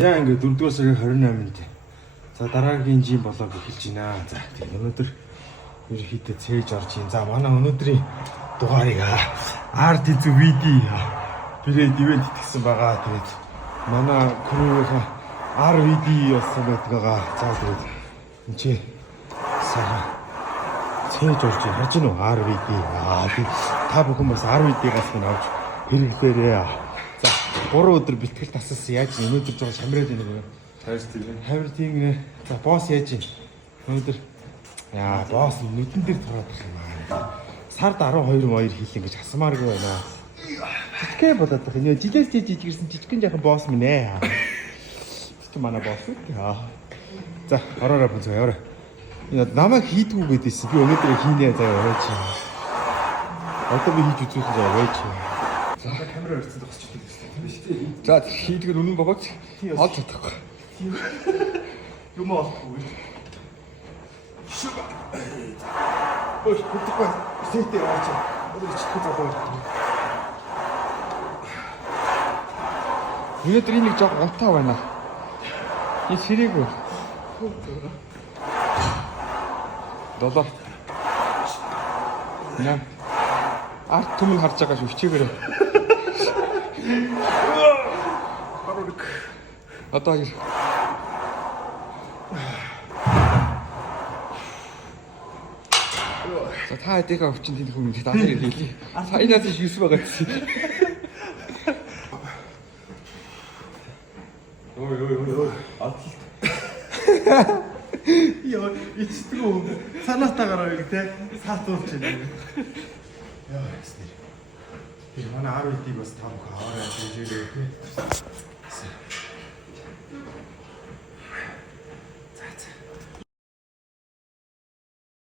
Яа ингээд 4-р сарын 28-нд. За дараагийн жим болоог эхэлж байна. За тэгээд өнөөдөр ерөнхийдөө цээж орж ийн. За манай өнөөдрийн дугаарыг арт хэзээ видео бирээд ивент итгэсэн байгаа. Тэгээд манай crew-ийн ар видео болсон байгаа. За тэгээд энэ чи сая цээж орж ийн. Хаж нөө ар видео. Та бүхэн бас ар видеогаас нь авч хэрэглээрээ. За 3 өдөр бэлтгэл тасалсан. Яаж өнөөдөр жоо шамраад байна вэ? Хайр тийм нэ. За босс яаж юм? Өнөөдөр яа босс нүдэн дээр тураад байна. Сард 12 хийлэн гэж асмааргүй байна. Жижигхэн болоод байна. Нөө жижигэрсэн жижигхэн жоохон босс минь ээ. Тэгтээ манай босс үү? За ороороо бүзээ орой. Энэ намайг хийдгүү гэдээсэн. Би өнөөдөр хийнэ заа орой чи. Одоо би хийж үзүүлсэн заа орой чи. За камера өрцөнд тосч идэх юм шүү дээ. За хийдгээр үнэн богоч олж чадахгүй. Юм олохгүй. Шуга. Ой, хөтгөө. Сэтэ орч. Өнөөдөр чихгүй зовоо. Өнөөдөр нэг жоо гонтаа байна. Энэ сэрээгүй. Долоо. Яа. Арт түмэн харж байгаа шүү хичээгээрээ. Одоо хоёр. За та хэдийгээ өвчин тэнх юм даа хэлээ. Саянаас их юус байгаа гэсэн. Ой. Атлт. Яа, ичтгүү. Санаатаагаар байг те. Саатуулж байна. Яа, хэвээр. Тэр манай 10 хэдийг бас тав аваарай гэж хэлээ.